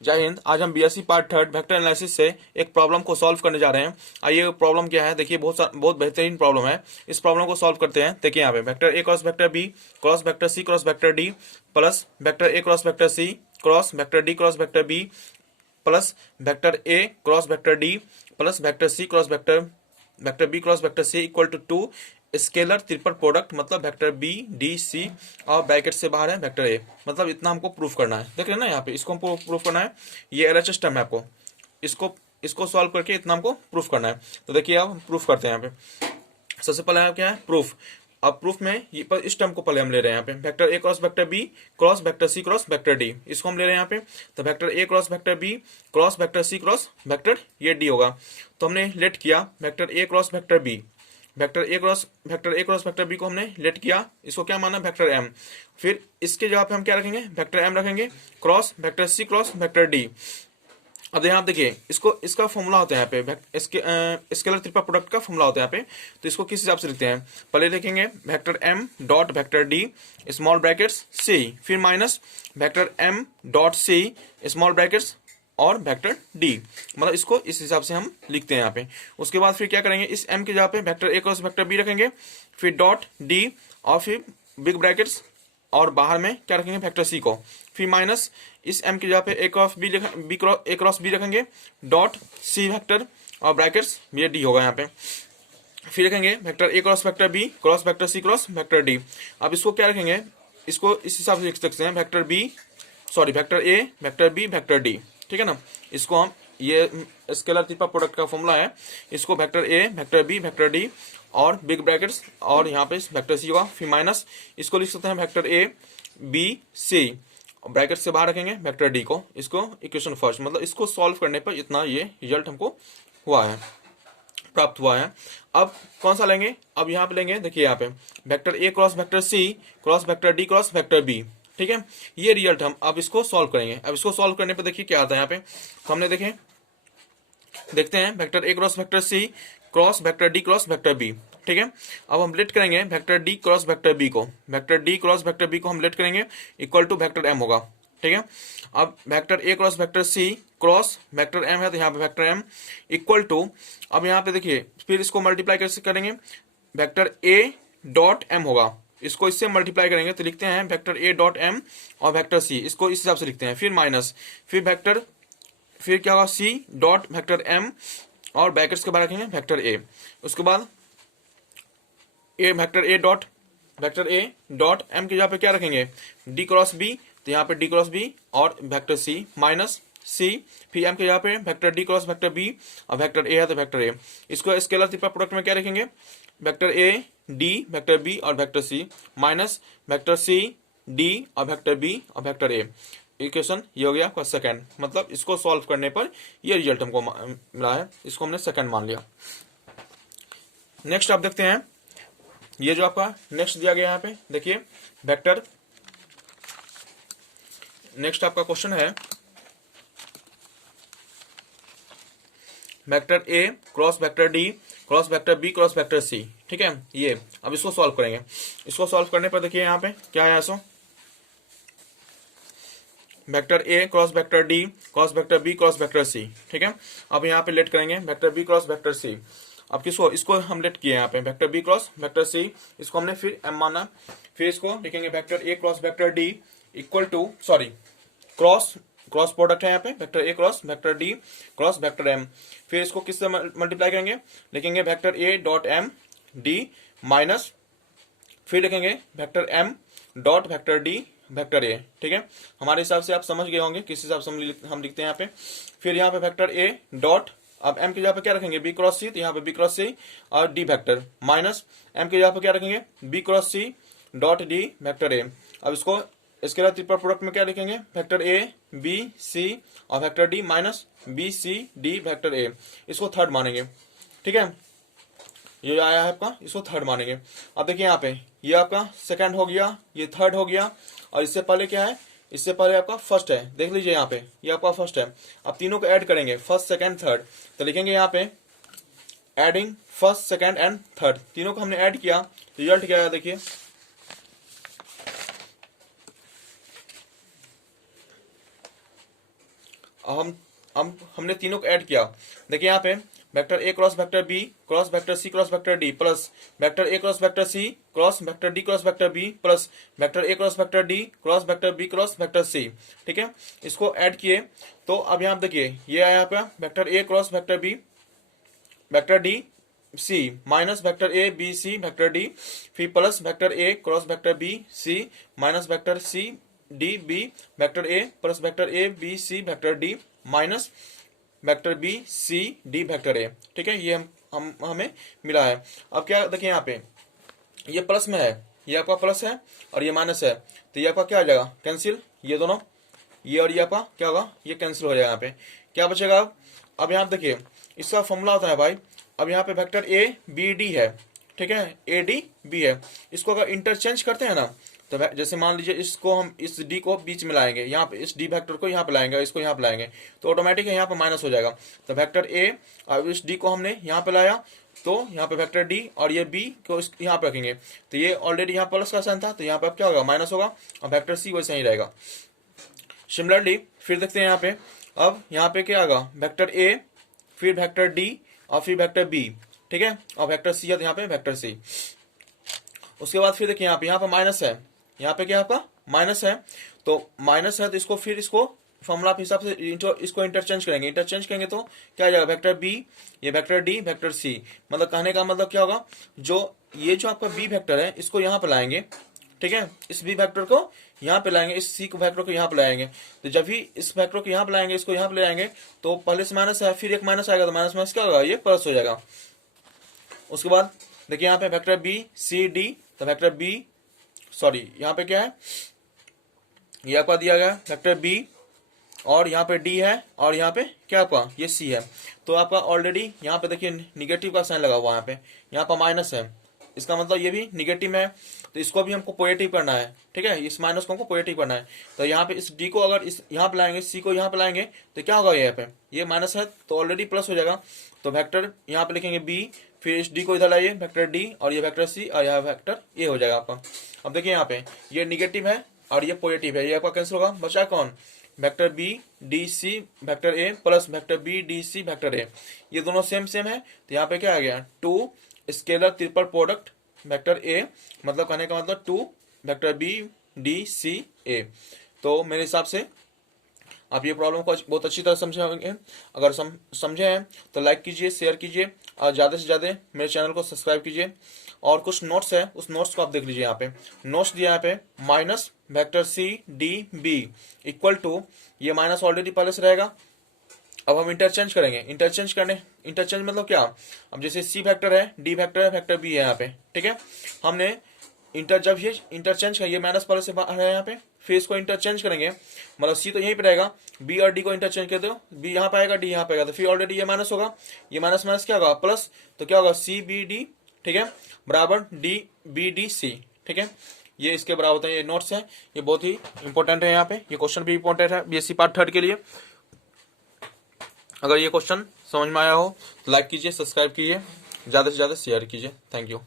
जय हिंद। आज हम BSc part third vector analysis से एक प्रॉब्लम को सॉल्व करने जा रहे हैं। आइए प्रॉब्लम क्या है, देखिए बहुत बेहतरीन प्रॉब्लम है। इस प्रॉब्लम को सॉल्व करते हैं। देखिए यहाँ पे vector A cross vector B cross vector C cross vector D plus vector A cross vector C cross vector D cross vector B plus vector A cross vector D plus vector C cross vector B cross vector C equal to to scalar triple product, मतलब vector B D C और bracket से बाहर है vector A. मतलब इतना हमको proof करना है। देख रहे हैं ना यहाँ पे, इसको हमको प्रूफ करना है। ये एलएचएस टर्म है, आपको इसको इसको सॉल्व करके इतना हमको प्रूफ करना है। तो देखिए अब हम प्रूफ करते हैं। यहाँ पे सबसे पहले है क्या है, प्रूफ। अब प्रूफ में ये पर इस टर्म को पहले हम ले रहे हैं यहाँ पे, vector A cross vector B cross vector C cross vector D, इसको हम ले रहे हैं यहाँ पे। तो vector A cross vector B cross vector C cross vector ये डी होगा। तो हमने लेट किया vector A cross vector B, vector A cross vector B को हमने लेट किया, इसको क्या माना, वेक्टर एम। फिर इसके जगह पे हम क्या रखेंगे, वेक्टर एम रखेंगे cross vector C cross vector D. अब यहाँ आप देखिए, इसको इसका फॉर्मूला होता है यहाँ पे, स्केलर ट्रिपल प्रोडक्ट का फॉर्मूला होता है यहाँ पे। तो इसको किस हिसाब से लिखते हैं, पहले लिखेंगे vector M dot vector D small brackets C, फिर minus vector M dot C small brackets और वेक्टर डी। मतलब इसको इस हिसाब से हम लिखते हैं यहाँ पे। उसके बाद फिर क्या करेंगे, इस एम की जगह पे vector A cross vector B रखेंगे, फिर डॉट डी और फिर बिग ब्रैकेट्स और बाहर में क्या रखेंगे, वेक्टर सी को। फिर माइनस इस एम की जगह पे ए क्रॉस बी रखेंगे डॉट सी वेक्टर और ब्रैकेट्स ये डी होगा यहाँ पे। फिर रखेंगे vector A cross vector B cross vector C cross vector D. अब इसको क्या रखेंगे, इसको इस हिसाब से लिख सकते हैं, vector A vector B vector D. ठीक है ना। इसको हम, ये स्केलर ट्रिपल प्रोडक्ट का फॉर्मूला है, इसको vector A vector B vector D और बिग ब्रैकेट्स और यहाँ पे वेक्टर सी होगा, फिर माइनस इसको लिख सकते हैं vector A B C, bracket से बाहर रखेंगे वेक्टर डी को। इसको इक्वेशन फर्स्ट, मतलब इसको सॉल्व करने पर इतना ये रिजल्ट हमको हुआ है, प्राप्त हुआ है। अब कौन सा लेंगे, अब यहाँ पे लेंगे, देखिए यहाँ पे vector A cross vector C cross vector D cross vector B. ठीक है, ये रिजल्ट हम अब इसको सॉल्व करेंगे। अब इसको सॉल्व करने पे देखिए क्या आता है यहाँ पे। तो हमने देखते हैं vector A cross vector C cross vector D cross vector B. ठीक है, अब हम लेट करेंगे vector D cross vector B को, vector D cross vector B को हम लेट करेंगे इक्वल टू वेक्टर एम होगा। ठीक है, अब vector A cross vector C cross vector M है, तो यहाँ पे वेक्टर एम इक्वल टू, अब यहाँ पे देखिए फिर इसको मल्टीप्लाई कैसे करेंगे, वेक्टर ए डॉट एम होगा, इसको इससे मल्टीप्लाई करेंगे तो लिखते हैं वेक्टर ए डॉट एम और वेक्टर सी, इसको इस हिसाब से लिखते हैं। फिर माइनस फिर क्या होगा, सी डॉट वेक्टर एम और ब्रैकेट्स के बाहर रखेंगे वेक्टर ए। उसके बाद वेक्टर ए डॉट एम की जगह पे क्या रखेंगे, डी क्रॉस बी, तो यहाँ पे डी क्रॉस बी और वेक्टर सी माइनस सी, फिर एम के जगह पे vector D cross vector B और वेक्टर ए है तो वेक्टर ए। इसको स्केलर ट्रिपल प्रोडक्ट में क्या रखेंगे, vector A D vector B और vector C minus vector C D और वेक्टर बी और वेक्टर ए। इक्वेशन ये हो गया आपका सेकंड, मतलब इसको सॉल्व करने पर ये रिजल्ट हमको मिला है, इसको हमने सेकंड मान लिया। नेक्स्ट आप देखते हैं, ये जो आपका नेक्स्ट दिया गया यहाँ पे, देखिए वेक्टर, नेक्स्ट आपका क्वेश्चन है vector A cross vector D cross vector B cross vector C. ठीक है, ये अब इसको सॉल्व करेंगे। इसको सॉल्व करने पर देखिए यहाँ पे क्या है, so vector A cross vector D cross vector B cross vector C. ठीक है, अब यहाँ पे लेट करेंगे vector B cross vector C. अब किसको, इसको हम लेट किए यहाँ पे vector B cross vector C, इसको हमने फिर एम माना। फिर इसको लिखेंगे vector A cross vector D equal to, cross product है यहाँ पे, vector A cross vector D cross vector M. फिर इसको किससे मल्टीप्लाई करेंगे, लिखेंगे vector A dot M D minus, फिर लिखेंगे vector M dot vector D vector A. ठीक है, हमारे हिसाब से आप समझ गए होंगे किस हिसाब से हम लिखते हैं यहाँ पे। फिर यहाँ पे वेक्टर ए डॉट, अब एम की जगह पे क्या रखेंगे, बी क्रॉस सी, तो यहाँ पे बी क्रॉस सी और डी वेक्टर माइनस एम की जगह पे क्या रखेंगे, B cross C dot D vector A. अब इसको स्केलर ट्रिपल प्रोडक्ट में क्या लिखेंगे, वेक्टर ए बी सी और vector D minus B C D vector A, इसको थर्ड मानेंगे। ठीक है, ये आया है आपका, इसको थर्ड मानेंगे। अब देखिए यहाँ पे ये आपका सेकंड हो गया, ये थर्ड हो गया, और इससे पहले क्या है, इससे पहले आपका फर्स्ट है। देख लीजिए यहाँ पे ये आपका फर्स्ट है। अब तीनों को ऐड करेंगे, फर्स्ट सेकंड थर्ड, तो लिखेंगे यहाँ पे adding first second and third, तीनों को हमने ऐड किया, रिजल्ट क्या है देखिए, हमने तीनों को ऐड किया। देखिए यहाँ पे vector A cross vector B cross vector C cross vector D plus vector A cross vector C cross vector D cross vector B plus vector A cross vector D cross vector B cross vector C. ठीक है, इसको add किए तो अब यहाँ देखिए ये आया यहाँ पे vector A cross vector B vector D C minus vector A B C vector D, फिर plus vector A cross vector B C minus vector C D B vector A plus vector A B C vector D minus vector B C D vector A. ठीक है, ये हम हमें मिला है। अब क्या देखिए यहाँ पे ये प्लस में है, ये आपका प्लस है और ये माइनस है, तो ये आपका क्या हो जाएगा कैंसिल, ये दोनों ये और ये आपका क्या होगा ये कैंसिल हो जाएगा। यहाँ पे क्या बचेगा अब यहाँ देखिए इसका फॉर्मूला होता है भाई, अब यहाँ पे वेक्टर ए बी डी है, ठीक है, ए डी बी है, इसको अगर इंटरचेंज करते हैं ना तो जैसे मान लीजिए इसको हम इस डी को बीच में लाएंगे, यहाँ पे इस डी वेक्टर को यहाँ पे लाएंगे, इसको यहाँ पे लाएंगे तो ऑटोमेटिक यहाँ पे माइनस हो जाएगा। तो वेक्टर ए अब इस डी को हमने यहाँ पे लाया तो यहाँ पे वेक्टर डी और ये बी को यहाँ पे रखेंगे तो ये ऑलरेडी यहाँ प्लस का साइन था तो यहाँ पे अब क्या होगा माइनस होगा और वेक्टर सी वैसे ही रहेगा। सिमिलरली फिर देखते हैं यहाँ पे, अब यहाँ पे क्या आएगा वेक्टर ए फिर वेक्टर डी और फिर वेक्टर बी, ठीक है, और वेक्टर सी है तो यहाँ पे वेक्टर सी। उसके बाद फिर देखिए यहाँ पे माइनस है, यहाँ पे क्या आपका माइनस है, तो माइनस है तो इसको फिर इसको फॉर्मूला के हिसाब से इसको इंटरचेंज करेंगे, इंटरचेंज करेंगे तो क्या आ जाएगा वेक्टर बी ये वेक्टर डी वेक्टर सी, मतलब कहने का मतलब क्या होगा जो ये जो आपका बी वेक्टर है इसको यहाँ पे लाएंगे, ठीक है, इस बी वेक्टर को यहाँ पे लाएंगे, इस सी को वेक्टर को यहाँ पे लाएंगे, तो जब भी इस वेक्टर को यहाँ पे लाएंगे इसको यहाँ पे ले आएंगे तो पहले से माइनस है फिर एक माइनस आएगा तो माइनस माइनस क्या होगा ये प्लस हो जाएगा। उसके बाद देखिए यहाँ पे वेक्टर बी सी डी, तो वेक्टर बी सॉरी यहाँ पे क्या है ये आपका दिया गया वेक्टर बी और यहाँ पे डी है और यहाँ पे क्या आपका ये सी है, तो आपका ऑलरेडी यहाँ पे देखिए निगेटिव का साइन लगा हुआ यहाँ पे माइनस है, इसका मतलब ये भी निगेटिव है तो इसको भी हमको पॉजिटिव करना है, ठीक है, इस माइनस को हमको पॉजिटिव करना है। तो यहाँ पे इस डी को अगर इस यहाँ पे लाएंगे सी को यहाँ पे लाएंगे तो क्या होगा यहाँ पे ये माइनस है तो ऑलरेडी प्लस हो जाएगा, तो वेक्टर यहाँ पे लिखेंगे बी फिर इस डी को इधर लाइए वेक्टर डी और ये वेक्टर सी और यहाँ वेक्टर ए हो जाएगा आपका। अब देखिए यहाँ पे ये निगेटिव है और ये पॉजिटिव है, ये आपका कैंसिल होगा, बचा कौन vector B D C vector A plus vector B D C vector A, ये दोनों सेम है तो यहाँ पे क्या आ गया two scalar triple product vector A, मतलब कहने का मतलब two vector B D C A. तो मेरे हिसाब से आप ये प्रॉब्लम को बहुत अच्छी तरह समझे होंगे, अगर समझे हैं तो लाइक कीजिए शेयर कीजिए और ज़्यादा से ज़्यादा मेरे चैनल को सब्सक्राइब कीजिए। और कुछ नोट्स है उस नोट्स को आप देख लीजिए, यहाँ पे नोट्स दिया यहाँ पे minus vector C D B equal to ये माइनस ऑलरेडी पहले से रहेगा, अब हम इंटरचेंज करेंगे, इंटरचेंज मतलब क्या, अब जैसे सी वेक्टर है डी वेक्टर है वेक्टर बी है यहाँ पे, ठीक है, हमने जब ये इंटरचेंज ये माइनस पहले से है यहाँ पे फिर इसको इंटरचेंज करेंगे, मतलब सी तो यहीं पे रहेगा, बी और डी को इंटरचेंज कर दो, बी यहाँ पे आएगा डी यहाँ पे आएगा तो फिर ऑलरेडी ये माइनस होगा, ये माइनस माइनस क्या होगा प्लस, तो क्या होगा सी बी डी, ठीक है, बराबर डी बी डी सी, ठीक है, ये इसके बराबर होता है। ये नोट्स है ये बहुत ही इंपॉर्टेंट है, यहाँ पे ये क्वेश्चन भी इंपॉर्टेंट है बीएससी पार्ट 3 के लिए। अगर ये क्वेश्चन समझ में आया हो तो लाइक कीजिए सब्सक्राइब कीजिए ज़्यादा से ज़्यादा शेयर कीजिए। Thank you.